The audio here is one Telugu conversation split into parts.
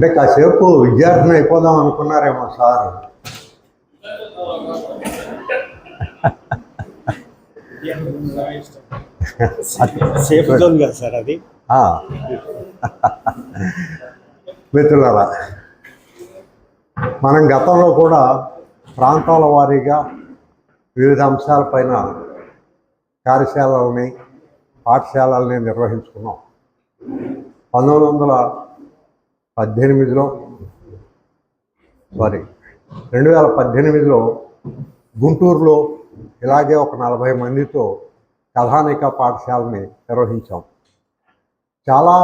అంటే కాసేపు విద్యార్థిని అయిపోదాం అనుకున్నారేమో సార్. సేఫ్ జోన్ కదా సార్ అది. మిత్రులారా, మనం గతంలో కూడా ప్రాంతాల వారీగా వివిధ అంశాలపైన కార్యశాలల్ని పాఠశాలల్ని నిర్వహించుకున్నాం. 2018లో గుంటూరులో ఇలాగే ఒక 40 మందితో కథానిక పాఠశాలని నిర్వహించాం. చాలా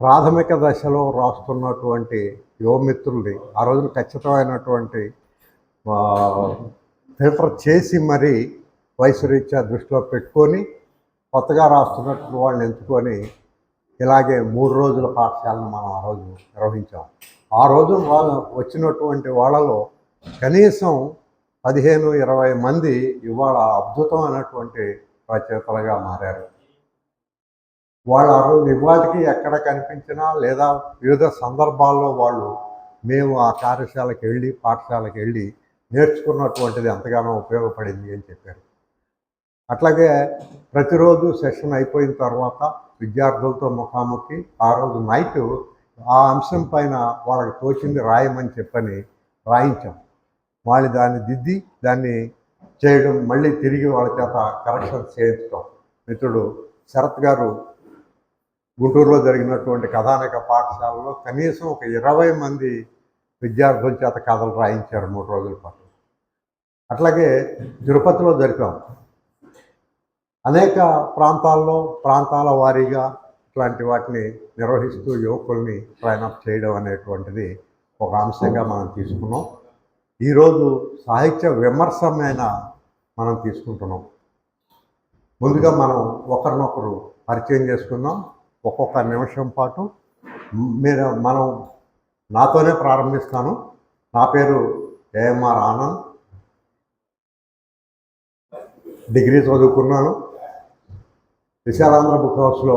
ప్రాథమిక దశలో రాస్తున్నటువంటి యువమిత్రుల్ని ఆ రోజున ఖచ్చితమైనటువంటి ఫిల్టర్ చేసి మరీ వయసు రీత్యా దృష్టిలో పెట్టుకొని కొత్తగా రాస్తున్నటువంటి వాళ్ళని ఎంచుకొని ఇలాగే 3 రోజుల పాఠశాలను మనం ఆ రోజు నిర్వహించాం. ఆ రోజు వచ్చినటువంటి వాళ్ళలో కనీసం 15-20 మంది ఇవాళ అద్భుతమైనటువంటి రచయితలుగా మారారు. వాళ్ళు ఆ రోజు ఇవాళకి ఎక్కడ కనిపించినా లేదా వివిధ సందర్భాల్లో వాళ్ళు మేము ఆ కార్యశాలకు వెళ్ళి పాఠశాలకు వెళ్ళి నేర్చుకున్నటువంటిది ఎంతగానో ఉపయోగపడింది అని చెప్పారు. అట్లాగే ప్రతిరోజు సెషన్ అయిపోయిన తర్వాత విద్యార్థులతో ముఖాముఖి ఆ రోజు నైట్ ఆ అంశం పైన వాళ్ళకి తోచింది రాయమని చెప్పని రాయించాం. వాళ్ళు దాన్ని దిద్ది దాన్ని చేయడం, మళ్ళీ తిరిగి వాళ్ళ చేత కరెక్షన్స్ చేయించడం. మిత్రుడు శరత్ గారు గుంటూరులో జరిగినటువంటి కథానిక పాఠశాలలో కనీసం ఒక 20 మంది విద్యార్థుల చేత కథలు రాయించారు 3 రోజుల పాటు. అట్లాగే తిరుపతిలో జరిపాం. అనేక ప్రాంతాల్లో ప్రాంతాల వారీగా ఇట్లాంటి వాటిని నిర్వహిస్తూ యువకుల్ని ట్రైనప్ చేయడం అనేటువంటిది ఒక అంశంగా మనం తీసుకున్నాం. ఈరోజు సాహిత్య విమర్శ మీద మనం తీసుకుంటున్నాం. ముందుగా మనం ఒకరినొకరు పరిచయం చేసుకుందాం. ఒక్కొక్క నిమిషం పాటు మనం నాతోనే ప్రారంభిస్తాను. నా పేరు ఏఎంఆర్ ఆనంద్. డిగ్రీ చదువుకున్నాను. విశాలాంధ్ర బుక్ హౌస్లో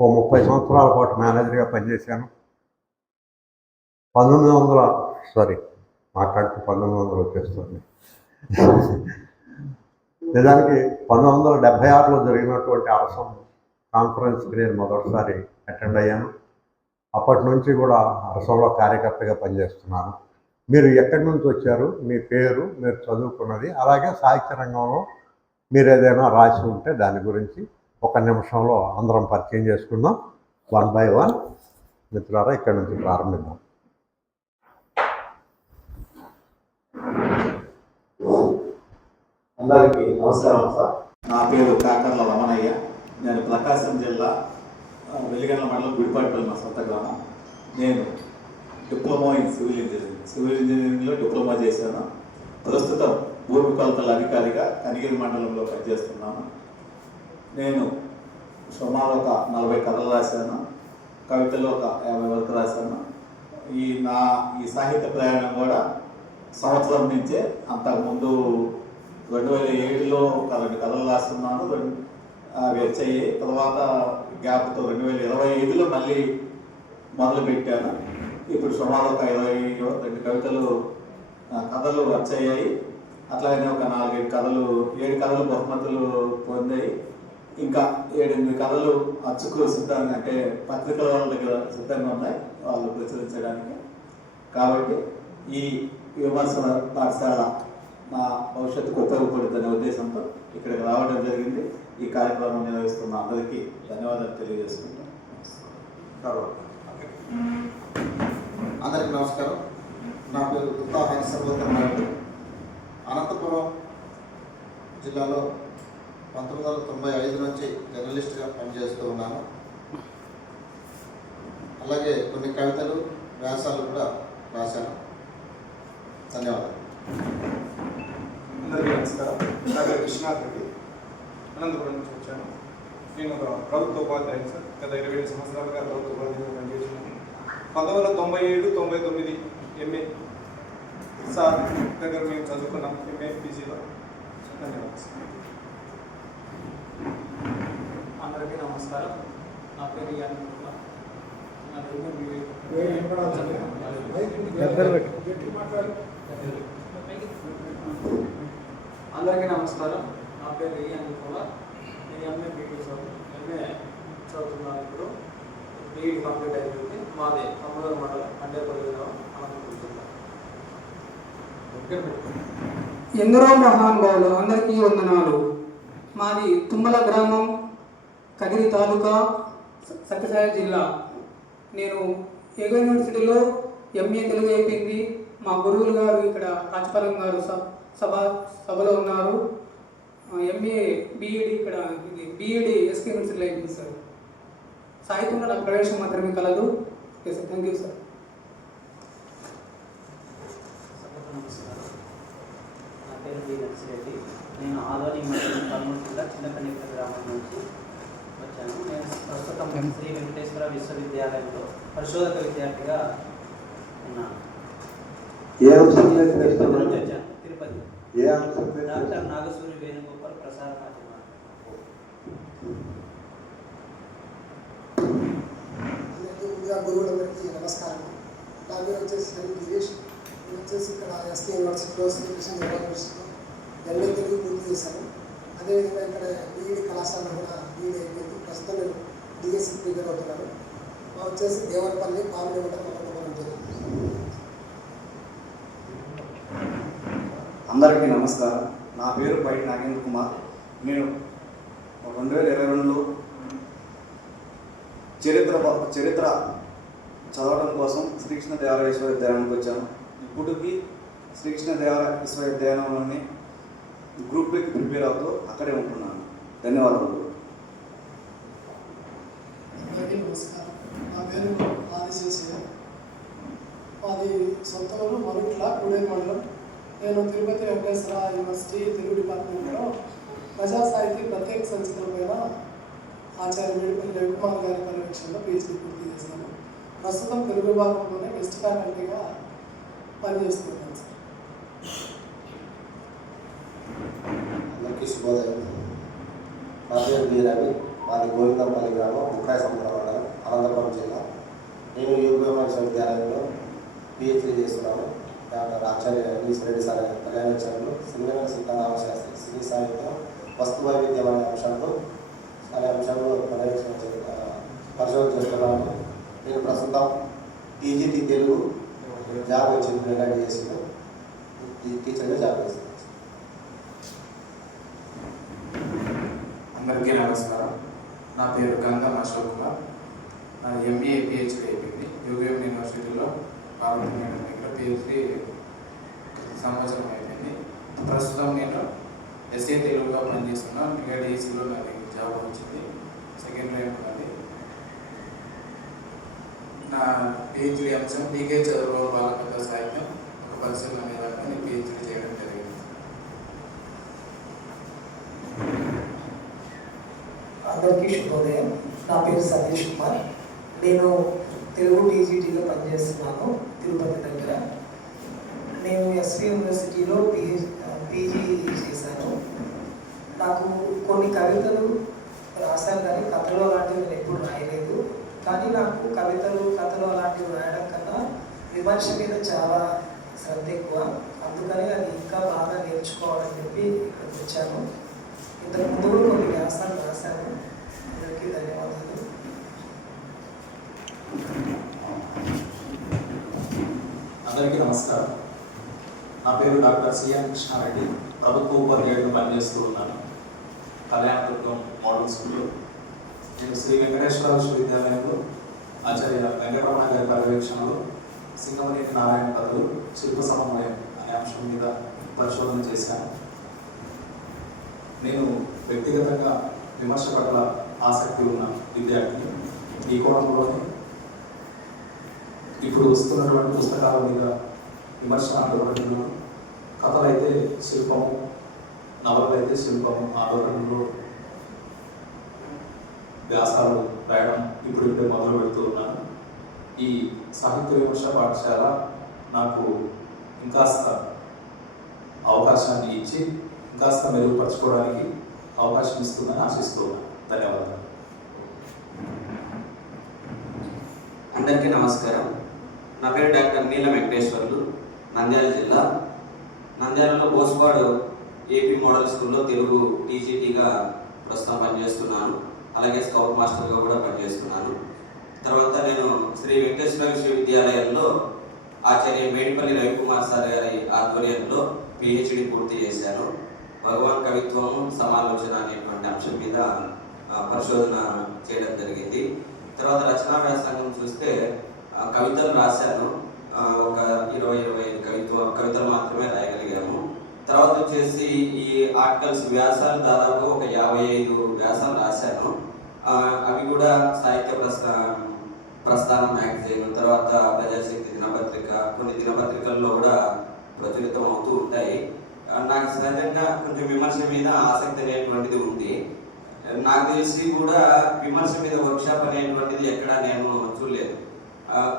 30 సంవత్సరాల పాటు మేనేజర్గా పనిచేశాను. 1900 వచ్చేస్తుంది. నిజానికి 1976లో జరిగినటువంటి అరసం కాన్ఫరెన్స్కి నేను మొదటిసారి అటెండ్ అయ్యాను. అప్పటి నుంచి కూడా అరసంలో కార్యకర్తగా పనిచేస్తున్నాను. మీరు ఎక్కడి నుంచి వచ్చారు, మీ పేరు, మీరు చదువుకున్నది, అలాగే సాహిత్య రంగంలో మీరు ఏదైనా రాసి ఉంటే దాని గురించి 1 నిమిషంలో అందరం పరిచయం చేసుకుందాం. 1 by 1 మిత్రులారా ఇక్కడి నుంచి ప్రారంభిద్దాం. అందరికీ నమస్కారం సార్. నా పేరు కాకర్ల రమణయ్య. నేను ప్రకాశం జిల్లా వెలిగండ్ల మండలం గుడిపాటిపల్లి మా సొంత గ్రామం. నేను డిప్లొమా ఇన్ సివిల్ ఇంజనీరింగ్లో డిప్లొమా చేశాను. ప్రస్తుతం భూమి కొలతల అధికారిగా కనిగిరి మండలంలో పనిచేస్తున్నాను. నేను సుమారు ఒక 40 కథలు రాశాను, కవితలు ఒక 50 వరకు రాశాను. ఈ సాహిత్య ప్రయాణం కూడా సంవత్సరం నుంచే, అంతకుముందు 2007లో ఒక 2 కథలు రాస్తున్నాను, అవి వచ్చాయి. తర్వాత గ్యాప్తో 2025లో మళ్ళీ మొదలు పెట్టాను. ఇప్పుడు సుమారు ఒక 22 కథలు వచ్చాయి. అట్లాగనే ఒక 7 కథలు బహుమతులు పొందాయి. ఇంకా 7-8 కథలు అచ్చుకు సిద్ధంగా, అంటే పత్రికల వాళ్ళ దగ్గర సిద్ధంగా ఉన్నాయి వాళ్ళు ప్రచురించడానికి. కాబట్టి ఈ విమర్శన పాఠశాల నా భవిష్యత్తుకు ఉపయోగపడుతున్న ఉద్దేశంతో ఇక్కడికి రావడం జరిగింది. ఈ కార్యక్రమం నిర్వహిస్తున్న అందరికీ ధన్యవాదాలు తెలియజేసుకుంటాం. అందరికీ నమస్కారం. నా పేరు గుత్తా హరిసర్వోత్తమ. అనంతపురం జిల్లాలో 1995 నుంచి జర్నలిస్ట్గా పనిచేస్తూ ఉన్నాను. అలాగే కొన్ని కవితలు, వ్యాసాలు కూడా రాశాను. ధన్యవాదాలు. అందరికీ నమస్కారం. నా పేరు కృష్ణారెడ్డి, అనంతపురం నుంచి వచ్చాను. నేను ఒక ప్రభుత్వ ఉపాధ్యాయుని సార్. గత 27 సంవత్సరాలుగా ప్రభుత్వ ఉపాధ్యాయులు పనిచేస్తున్నాను. 1997-99 ఎంఏ సార్ దగ్గర మేము చదువుకున్నాం, ఎంఏ పీజీలో. ధన్యవాదాలు. అందరికీ నమస్కారం. నా పేరు అందరికీ నమస్కారం. నా పేరు అనిల్ కుమార్. నేను ఎంఏ బీఈడి చదువుతున్నాను. ఇప్పుడు బీఈడి కంప్లీట్ అయిపోయింది. మాది అమ్మదూరు మండలం అండేపల్లి గ్రామం అనంతపురం జిల్లా. ఎందరో మహానుభావులు అందరికీ వందనాలు. మాది తుమ్మల గ్రామం, కదిరి తాలూకా, సత్యసాయి జిల్లా. నేను ఏగో యూనివర్సిటీలో ఎంఏ తెలుగు అయిపోయింది. మా గురువులు గారు ఇక్కడ రాజపాలెం గారు సభలో ఉన్నారు. ఎంఏ బీఈడి ఇక్కడ బీఈడి ఎస్కే యూనివర్సిటీలో అయిపోయింది సార్. సాహిత్యంలో నాకు ప్రవేశం మాత్రమే కలదు. Okay sir, thank you sir. నా పేరు డి నర్సిరెడ్డి. నేను ఆదోని మండలం కర్నూలు జిల్లా చిన్నపల్లిపల్లి గ్రామం నుంచి వచ్చాను. నేను ప్రస్తుతం శ్రీ వెంకటేశ్వర విశ్వవిద్యాలయంలో పరిశోధక విద్యార్థిగా ఉన్నాను. తిరుపతి. డాక్టర్ నాగసూరి వేణుగోపాల్ ప్రసార మాధ్యమాలు. గురువులందరికీ నమస్కారం. నా పేరు వచ్చేసి గిరీష్. నేను వచ్చేసి ఇక్కడ ఎస్కే యూనివర్సిటీలో శ్రీకృష్ణ యూనివర్సిటీలో ఎంఏ తెలుగు పూర్తి చేశాను. అదేవిధంగా ఇక్కడ బీఈడి కళాశాలలో కూడా బీఈడి అయిపోయింది. ప్రస్తుతం నేను డిఎస్సి ప్రిపేర్ అవుతున్నాను. మా వచ్చేసి దేవరపల్లి పాలన అనంతపురం జిల్లా. అందరికీ నమస్కారం. నా పేరు బైటి నాగేంద్ర కుమార్. నేను 2022లో చరిత్ర చదవడం కోసం శ్రీకృష్ణదేవరాయ విశ్వవిద్యాలయానికి వచ్చాను. ఇప్పటికీ శ్రీకృష్ణదేవరాయ విశ్వవిద్యాలయంలోని గ్రూప్ బికి ప్రిపేర్ అవుతూ అక్కడే ఉంటున్నాను. ధన్యవాదాలు. అందరికీ నమస్కారం. నా పేరు ఆదిశేషయ్య. మాది సొంత ఊరు మరుట్ల కూడేరు మండలం. నేను తిరుపతి వెంకటేశ్వర యూనివర్సిటీ తెలుగు డిపార్ట్మెంట్లో ప్రజా సాహితీ ప్రత్యేక సంచికల పైన ఆచార్య వేడుపల్లి రవికుమార్ గారి పర్యవేక్షణలో పిహెచ్డీ పూర్తి చేశాను. ప్రస్తుతం తెలుగు విభాగంలోనే గెస్ట్ ఫ్యాకల్టీగా పనిచేస్తున్నాను సార్. అందరికీ శుభోదయం. నా పేరు బి రవి. మాది గోవిందంపల్లి గ్రామం, ముక్కాయ సముద్ర మండలం, అనంతపురం జిల్లా. నేను యోగ విశ్వవిద్యాలయంలో పిహెచ్డీ చేస్తున్నాను. డాక్టర్ ఆచార్య ఈశ్వరెడ్డి సార్ పర్యవేక్షణలో శ్రీవేంద్ర సీతారామ శాస్త్రి శ్రీ సాహిత్యం వస్తు వైవిధ్యం అనే అంశంలో పరిశోధన చేస్తున్నాను. నేను ప్రస్తుతం టీజీటీ తెలుగు జాబ్ వచ్చింది, రికార్డ్ చేసిన టీచర్గా జాబ్ చేస్తున్నాను. అందరికీ నమస్కారం. నా పేరు గంగం అశోక్ కుమార్. నా ఎంఏ పిహెచ్డీ అయిపోయింది. యూఎం యూనివర్సిటీలో పార్వతి మేడం దగ్గర పిహెచ్డీ సంవత్సరం అయిపోయింది. ప్రస్తుతం నేను ఎస్ఏ తెలుగుగా పనిచేస్తున్నాను. ఇంకా డిఎస్సిలో నాకు జాబ్ వచ్చింది, సెకండ్ ర్యాంక్ ఉన్నది. నా పిహెచ్డీ అంశం డీకే చదువు బాలకథ సాహిత్యం ఒక పరిశీలన అనే దాకా నేను పిహెచ్డీ చేయడం జరిగింది. అందరికీ శుభోదయం. నా పేరు సతీష్ కుమార్. నేను తెలుగు టీజీటీలో పనిచేస్తున్నాను తిరుపతి దగ్గర. నేను ఎస్వి యూనివర్సిటీలో పీజీ చేశాను. నాకు కొన్ని కవితలు రాశాను, కానీ కథలు అలాంటివి నేను ఎప్పుడు రాయలేదు. కానీ నాకు కవితలు కథలు అలాంటివి రాయడం కన్నా విమర్శ మీద చాలా శ్రద్ధ ఎక్కువ. అందుకని అది ఇంకా బాగా నేర్చుకోవాలని చెప్పి ఇక్కడికి వచ్చాను. ఇంతకుముందు కూడా కొన్ని వ్యాసాలు రాశాను. అందరికీ ధన్యవాదాలు. అందరికీ నమస్కారం. నా పేరు డాక్టర్ సిఎన్ కృష్ణారెడ్డి. ప్రభుత్వ ఉపాధ్యాయుడిగా పనిచేస్తూ ఉన్నాను కళ్యాణదుర్గం మోడల్ స్కూల్లో. నేను శ్రీ వెంకటేశ్వర విశ్వవిద్యాలయంలో ఆచార్య వెంకటరమణ గారి పర్యవేక్షణలో సింగమనేని నారాయణ కథలు శిల్ప సమన్వయం అనే అంశం మీద పరిశోధన చేశాను. నేను వ్యక్తిగతంగా విమర్శ పట్ల ఆసక్తి ఉన్న విద్యార్థిని. ఈ కోణంలోనే ఇప్పుడు వస్తున్నటువంటి పుస్తకాల మీద విమర్శ ఆందోళనలో కథలైతే శిల్పము, నవలైతే శిల్పము ఆందోళనలో వ్యాసాలు రాయడం ఇప్పుడిప్పుడే మొదలు పెడుతూ ఉన్నాను. ఈ సాహిత్య విమర్శ పాఠశాల నాకు ఇంకాస్త అవకాశాన్ని ఇచ్చి ఇంకాస్త మెరుగుపరచుకోవడానికి అవకాశం ఇస్తుందని ఆశిస్తూ ఉన్నాను. ధన్యవాదాలు. అందరికీ నమస్కారం. నా పేరు డాక్టర్ నీల వెంకటేశ్వర్లు, నంద్యాల జిల్లా. నంద్యాలలో బోస్పాడు ఏపీ మోడల్ స్కూల్లో తెలుగు టీజీటీగా ప్రస్తుతం పనిచేస్తున్నాను. అలాగే స్కౌట్ మాస్టర్గా కూడా పనిచేస్తున్నాను. తర్వాత నేను శ్రీ వెంకటేశ్వర విశ్వవిద్యాలయంలో ఆచార్య మేడిపల్లి రవికుమార్ సార్ గారి ఆధ్వర్యంలో పిహెచ్డి పూర్తి చేశాను. భగవాన్ కవిత్వము సమాలోచన అనేటువంటి అంశం మీద పరిశోధన చేయడం జరిగింది. తర్వాత రచనా వ్యాసంగం చూస్తే కవితలు రాశాను. ఒక 20-25 కవితలు మాత్రమే రాయగలిగాము. తర్వాత వచ్చేసి ఈ ఆర్టికల్స్ వ్యాసాలు దాదాపు ఒక 55 వ్యాసాలు రాశాను. అవి కూడా సాహిత్య ప్రస్థానం మ్యాగజైన్, తర్వాత ప్రజాశక్తి దినపత్రిక, కొన్ని దినపత్రికల్లో కూడా ప్రచురితం అవుతూ ఉంటాయి. నాకు సహజంగా కొంచెం విమర్శ మీద ఆసక్తి అనేటువంటిది ఉంది. నాకు తెలిసి కూడా విమర్శ మీద వర్క్షాప్ అనేటువంటిది ఎక్కడా నేను చూడలేదు.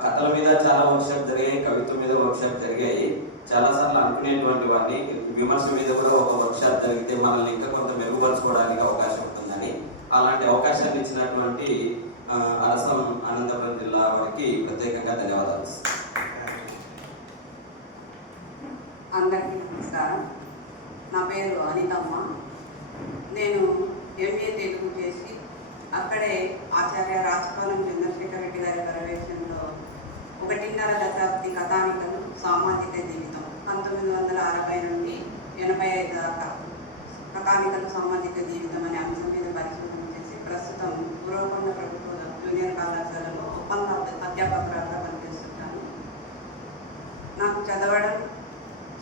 కథల మీద చాలా వర్క్షాప్ జరిగాయి, కవిత్వం మీద వర్క్షాప్ జరిగాయి. చాలాసార్లు అనుకునేటువంటి వాడిని విమర్శ మీద కూడా ఒక వర్క్షాప్ జరిగితే మనల్ని ఇంకా కొంత మెరుగుపరచుకోవడానికి అవకాశం ఉంటుందని. అలాంటి అవకాశాన్ని ఇచ్చినటువంటి అరసం అనంతపురం జిల్లా వారికి ప్రత్యేకంగా ధన్యవాదాలు. అందరికీ నమస్కారం. నా పేరు అనితమ్మ. నేను ఎంఏ తెలుగు చేసి అక్కడే ఆచార్య రాజపాలెం చంద్రశేఖర్ రెడ్డి గారి పర్యవేక్షణలో 1.5 దశాబ్ది కథానికలు సామాజిక జీవితం 1960 నుండి 85 దాకా కథానికలు సామాజిక జీవితం అనే అంశం మీద పరిశోధన చేసి ప్రస్తుతం గురవకొండ ప్రభుత్వ జూనియర్ కళాశాలలో ఒప్పంద అధ్యాపకురాలుగా పనిచేస్తుంటాను. నాకు చదవడం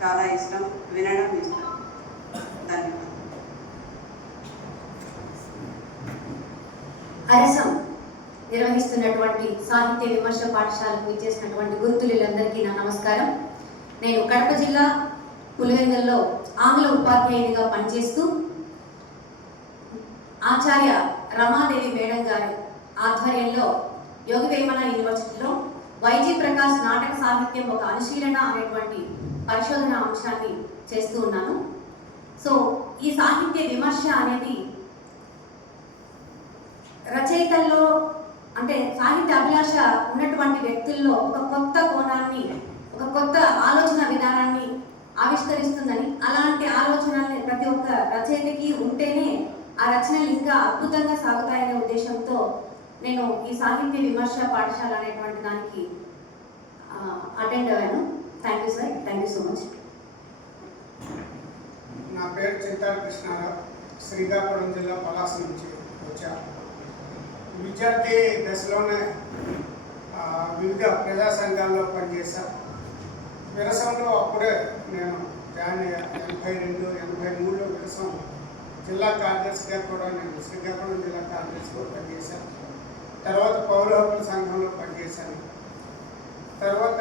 చాలా ఇష్టం, వినడం ఇష్టం. ధన్యవాదాలు. అరసం నిర్వహిస్తున్నటువంటి సాహిత్య విమర్శ పాఠశాలకు ఇచ్చేసినటువంటి గుర్తులందరికీ నా నమస్కారం. నేను కడప జిల్లా పులివెందుల్లో ఆంగ్ల ఉపాధ్యాయునిగా పనిచేస్తూ ఆచార్య రమాదేవి మేడం గారి ఆధ్వర్యంలో యోగివేమన యూనివర్సిటీలో వైజీ ప్రకాష్ నాటక సాహిత్యం ఒక అనుశీలన అనేటువంటి పరిశోధన అంశాన్ని చేస్తూ ఉన్నాను. సో ఈ సాహిత్య విమర్శ అనేది రచయితల్లో అంటే సాహిత్య అభిలాష ఉన్నటువంటి వ్యక్తుల్లో ఒక కొత్త కోణాన్ని, ఒక కొత్త ఆలోచన విధానాన్ని ఆవిష్కరిస్తుందని, అలాంటి ఆలోచనల్ని ప్రతి ఒక్క రచయితకి ఉంటేనే ఆ రచనలు ఇంకా అద్భుతంగా సాగుతాయనే ఉద్దేశంతో నేను ఈ సాహిత్య విమర్శ పాఠశాల అనేటువంటి దానికి అటెండ్ అయ్యాను. Thank you sir, thank you so much. నా పేరు చింతాల కృష్ణారావు, శ్రీకాకుళం జిల్లా పలాస నుంచి వచ్చాను. విద్యార్థి దశలోనే వివిధ ప్రజా సంఘాల్లో పనిచేశాను. విరసంలో అప్పుడే నేను జాయిన్ అయ్యా. 82-83లో విరసం జిల్లా కార్యదర్శిగా కూడా నేను శ్రీకాకుళం జిల్లా కార్యదర్శిగా పనిచేశాను. తర్వాత పౌర హక్కుల సంఘంలో పనిచేశాను. తర్వాత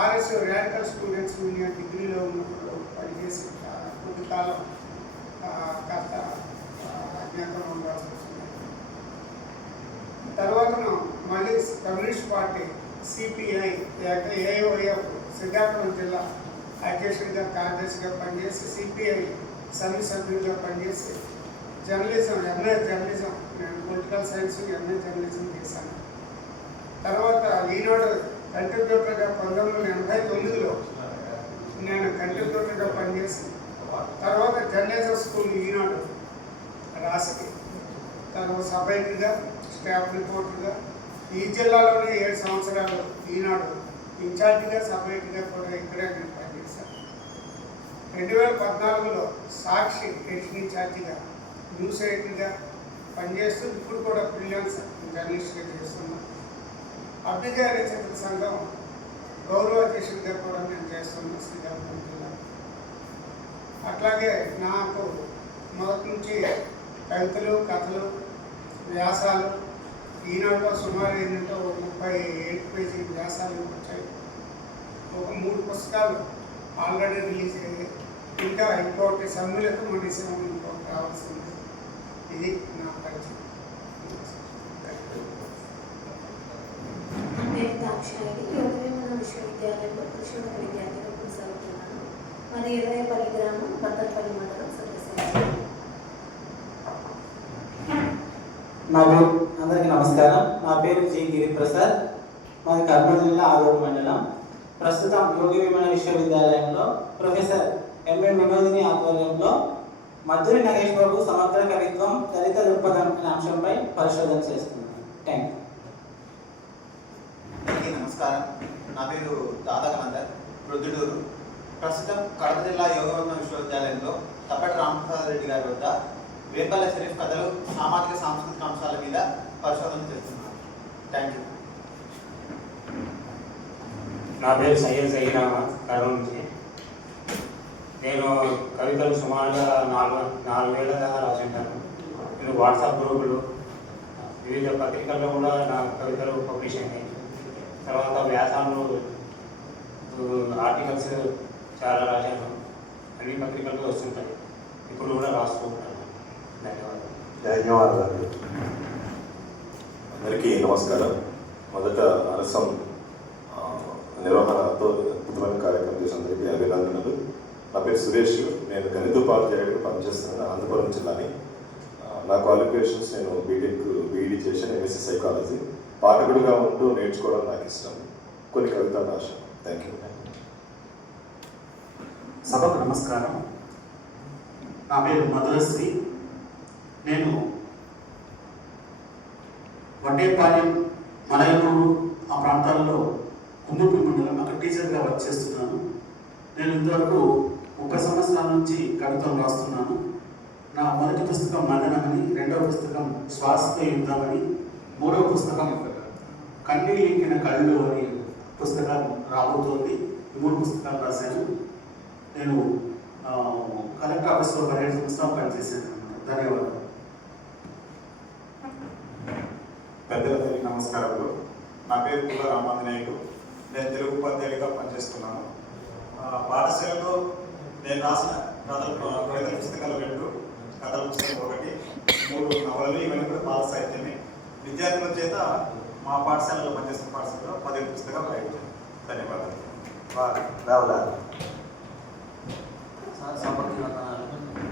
ఆర్ఎస్ రాడికల్ స్టూడెంట్స్ యూనియన్ డిగ్రీలో ఉన్నప్పుడు పనిచేసి కొద్ది కాలం కాస్త అజ్ఞాతంలో ఉండాల్సి వచ్చింది. తర్వాత మళ్ళీ కమ్యూనిస్ట్ పార్టీ సిపిఐ ఏఐఓఎఫ్ శ్రీకాకుళం జిల్లా అధ్యక్షుడిగా కార్యదర్శిగా పనిచేసి సిపిఐ సర్వీస్ సభ్యుడిగా పనిచేసి జర్నలిజం, ఎంఏ జర్నలిజం, నేను పొలిటికల్ సైన్స్ ఎంఏ జర్నలిజం చేశాను. తర్వాత ఈనాడు కంట్రిబ్యూటర్గా 1989లో నేను కంట్రిబ్యూటర్గా పనిచేసి తర్వాత జర్నలిజం స్కూల్ ఈనాడు రాసి తర్వాత సబ్ ఎడిటర్గా, స్టాఫ్ రిపోర్టర్గా ఈ జిల్లాలోనే 7 సంవత్సరాలు ఈనాడు ఇన్ఛార్జిగా, సబ్ ఎడిటర్గా కూడా ఇక్కడే నేను పనిచేశాను. 2014లో సాక్షి ఎడిషన్ ఇన్ఛార్జిగా, న్యూస్ ఎడిటర్గా పనిచేస్తూ ఇప్పుడు కూడా ఫ్రీలాన్స్ జర్నలిస్ట్గా చేస్తున్నాను. అభ్యుదయ రచయితల సంఘం గౌరవ అధ్యక్షుడిగా కూడా నేను చేస్తున్నాను శ్రీకాకుళం జిల్లా. అట్లాగే నాకు మొదటి నుంచి కవితలు, కథలు, వ్యాసాలు ఈనాడులో సుమారు ఏంటంటే 37 పేజీ వ్యాసాలు వచ్చాయి. ఒక 3 పుస్తకాలు ఆల్రెడీ రిలీజ్ అయ్యాయి. ఇంకా ఇంకోటి సమ్మిళకు మన డిసెంబర్ ఇంకోటి రావాల్సింది. ఇది నా పరిచయం. నేను దాక్షాయిని యోగవేమన విశ్వవిద్యాలయంలో పరిశోధన విద్యార్థిగా కొనసాగుతున్నాను. మాది 20పల్లి గ్రామం, బత్తలపల్లి మండలం, సత్యసాయి. అందరికీ నమస్కారం. నా పేరు జి గిరిప్రసాద్. మాది కర్నూలు జిల్లా ఆదోని మండలం. ప్రస్తుతం యోగి వేమన విశ్వవిద్యాలయంలో ప్రొఫెసర్ ఎంఎం వినోదిని ఆధ్వర్యంలో మధురి నరేష్ బాబు సమగ్ర కవిత్వం దళిత దృక్పథం అనే అంశంపై పరిశోధన చేస్తున్నాను. Thank you. అందరికీ నమస్కారం. నా పేరు దాదాకనందర్, ప్రొద్దుటూరు. ప్రస్తుతం కడప జిల్లా యోగవర్ధన విశ్వవిద్యాలయంలో తప్పటి రామప్రసాద్ రెడ్డి గారి వద్ద వేపల్ల షరీఫ్ కథలు సామాజిక సాంస్కృతిక అంశాల మీద పరిశోధన చేస్తున్నాను. Thank you. నా పేరు సయ్యద్ జహీర్ అహ్మద్, కర్నూలు నుంచి. నేను కవితలు సుమారుగా 4,000 దాకా రాసి ఉంటాను. నేను వాట్సాప్ గ్రూపులు, వివిధ పత్రికల్లో కూడా నా కవితలు పబ్లిష్ అయినాయి. తర్వాత వ్యాసాలు, ఆర్టికల్స్ చాలా రాశాను. అన్ని పత్రికల్లో వస్తుంటాయి. ఇప్పుడు కూడా రాస్తూ ఉంటాను. ధన్యవాదాలు. అందరికీ నమస్కారం. మొదట అరసం నిర్వహణతో అద్భుతమైన కార్యక్రమం చేసిన అందరికీ అభినందనలు. నా పేరు సురేష్. నేను గణిత ఉపాధ్యాయుడిగా పనిచేస్తున్నాను ఆంధ్రపురం జిల్లాని. నా క్వాలిఫికేషన్స్ నేను బీఈడీ చేశాను, ఎంఎస్సీ సైకాలజీ. పాఠకుడిగా ఉంటూ నేర్చుకోవడం నాకు ఇష్టం. కొన్ని కవితలు రాశాను. Thank you. సభకు నమస్కారం. నా పేరు మధురశ్రీ. నేను వడ్డేపాలెం, మలయనూరు ఆ ప్రాంతాల్లో కుమ్ముపి మండలం అక్కడ టీచర్గా వర్క్ చేస్తున్నాను. నేను ఇంతవరకు 30 సంవత్సరాల నుంచి కవితలు రాస్తున్నాను. నా మొదటి పుస్తకం మదనమని, రెండవ పుస్తకం శ్వాసతో యుద్ధమని, మూడవ పుస్తకం కన్నీలింకిన కళ్ళు అని పుస్తకాలు రాబోతోంది. ఈ 3 పుస్తకాలు రాశాను. నేను కలెక్టర్ ఆఫీస్లో 15 సంవత్సరాలు పనిచేశాను. ధన్యవాదాలు. పెద్దలందరికీ నమస్కారాలు. నా పేరు పుల్ల రామాంజనేయుడు. నేను తెలుగు ఉపాధ్యాయుడిగా పనిచేస్తున్నాను. పాఠశాలలో నేను రాసిన కవితల పుస్తకాలు 2, కథల పుస్తకం 1, 3 నవలలు. ఇవన్నీ కూడా బాల సాహిత్యమే. విద్యార్థుల చేత మా పాఠశాలలో పనిచేస్తున్న పాఠశాలలో 15 పుస్తకాలు రాయించాను. ధన్యవాదాలు.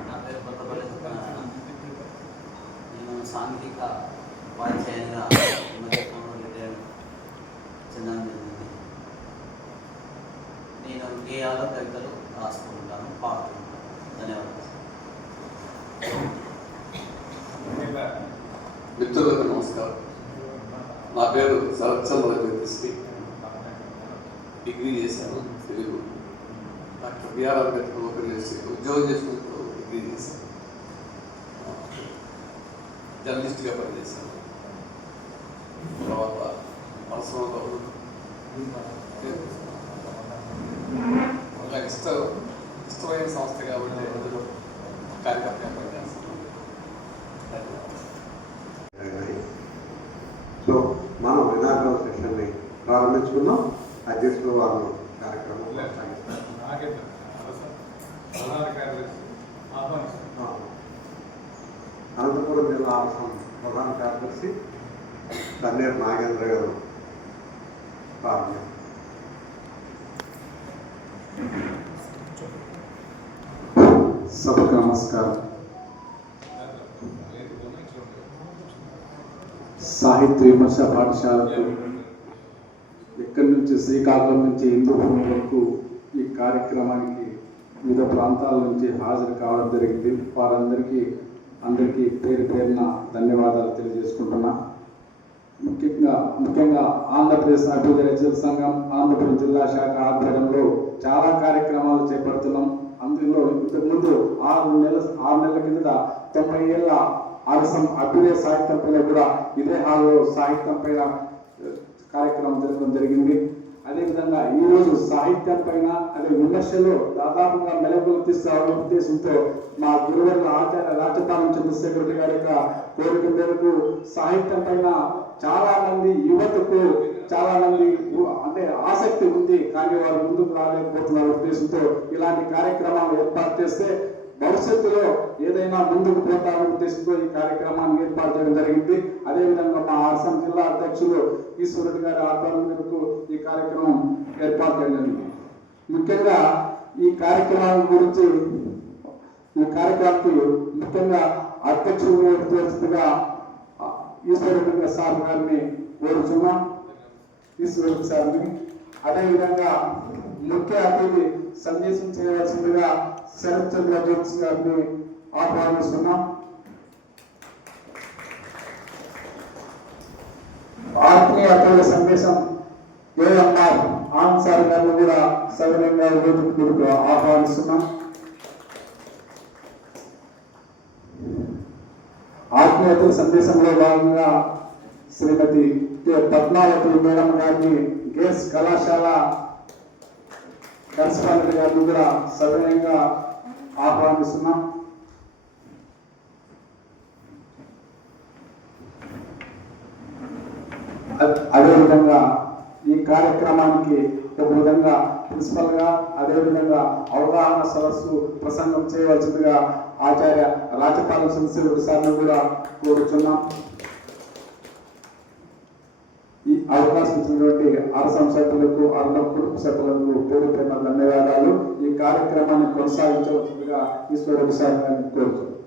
నా పేరు కొత్తపల్లి సత్యనారాయణ. నేను సాంఘిక ఉపాధ్యాయునిగా రిటైర్డ్ చెందడం జరిగింది. నేను గేయాల కవితలు రాస్తూ ఉంటాను, పాడుతూ ఉంటాను. ధన్యవాదాలు. మిత్రులకు నమస్కారం. నా పేరు శరత్చంద్ర జ్యోతిశ్రీ. డిగ్రీ చేశాను Telugu. Doctor B R Ambedkar open యూనివర్సిటీలో ఉద్యోగం చేసుకుంటూ డిగ్రీ చేశాను. జర్నలిస్ట్గా పనిచేశాను. తర్వాత పరిశ్రమలో ఇష్టమైన సంస్థ కాబట్టి కార్యకర్తగా పనిచేస్తున్నాను. సో మనం ఇనాగ్రల్ సెషన్ని ప్రారంభించుకున్నాం. అధ్యక్షులు వారు కార్యక్రమం అనంతపురం జిల్లా ఆర్సం ప్రధాన కార్యదర్శి తన్నేరు నాగేంద్ర గారు ప్రారంభం. సభకు నమస్కారం. సాహిత్య విమర్శ పాఠశాలకు ఇక్కడి నుంచి శ్రీకాకుళం నుంచి హిందూపురం వరకు ఈ కార్యక్రమానికి వివిధ ప్రాంతాల నుంచి హాజరు కావడం జరిగింది. అందరికీ పేరు పేరున ధన్యవాదాలు తెలియజేసుకుంటున్నా. ముఖ్యంగా ఆంధ్రప్రదేశ్ అభివృద్ధి రచయితల సంఘం ఆంధ్రపురం జిల్లా శాఖ ఆధ్వర్యంలో చాలా కార్యక్రమాలు చేపడుతున్నాం. అందులో ఇంతకుముందు 6 నెలల కిందట 90 ఏళ్ళ అరసం అభ్యుదయ సాహిత్యం పైన కూడా ఇదే హాల్లో సాహిత్యం పైన కార్యక్రమం జరగడం జరిగింది. అదేవిధంగా ఈరోజు సాహిత్యం పైన అదే విమర్శలో దాదాపుగా మెలకువలు తీసుకోవాలనే ఉద్దేశంతో మా గురువుల ఆచార్య రాజపాలెం చంద్రశేఖర్ రెడ్డి గారి యొక్క కోరిక మేరకు సాహిత్యం పైన చాలా మంది యువతకు అంటే ఆసక్తి ఉంది, కానీ వారు ముందుకు రాలేకపోతున్నారు ఉద్దేశంతో ఇలాంటి కార్యక్రమాలు ఏర్పాటు చేస్తే భవిష్యత్తులో ఏదైనా ముందుకు పోతారనే ఉద్దేశంతో ఈ కార్యక్రమాన్ని ఏర్పాటు చేయడం జరిగింది. అదేవిధంగా మా ఆర్సం జిల్లా అధ్యక్షులు ఈశ్వరుడు గారి ఆధ్వర్యం మేరకు ఈ కార్యక్రమం ఏర్పాటు చేయడం జరిగింది. ముఖ్యంగా ఈ కార్యక్రమానికి ముఖ్యంగా అధ్యక్షులుగా ఈశ్వరుడు సార్ గారిని కోరుచున్నాం. ఈశ్వరుడు సార్ని, అదేవిధంగా ముఖ్య అతిథి సందేశం చేయవలసిందిగా శరత్ చంద్ర జోక్స్ గారిని ఆహ్వానిస్తున్నాం. ఆత్మీయ అతిథి సందేశం ఏఎంఆర్ ఆన్సార్ గారిని కూడా సవినయంగా వేదికకు ఆహ్వానిస్తున్నాం. ఆత్మీయ అతిథి సందేశంలో భాగంగా శ్రీమతి కె పద్మావతి మేడం గారిని గేస్ కళాశాల కరెస్పాండెంట్ గారిని కూడా సవినయంగా ఆహ్వానిస్తున్నాం. అదేవిధంగా ఈ కార్యక్రమానికి ఒక విధంగా ప్రిన్సిపల్ గా అదేవిధంగా అవగాహన సదస్సు ప్రసంగం చేయవలసిందిగా ఆచార్య రాజపాలెం చంద్రశేఖర్ సార్ని కూడా కోరుచున్నాం. ఈ అవకాశం ఇచ్చినటువంటి అరసం సభ్యులకు అర్ధ కుటుంబ సభ్యులకు పేరు ధన్యవాదాలు. ఈ కార్యక్రమాన్ని కొనసాగించవలసిందిగా ఈశ్వరుడు సార్ గారిని కోరుతున్నాం.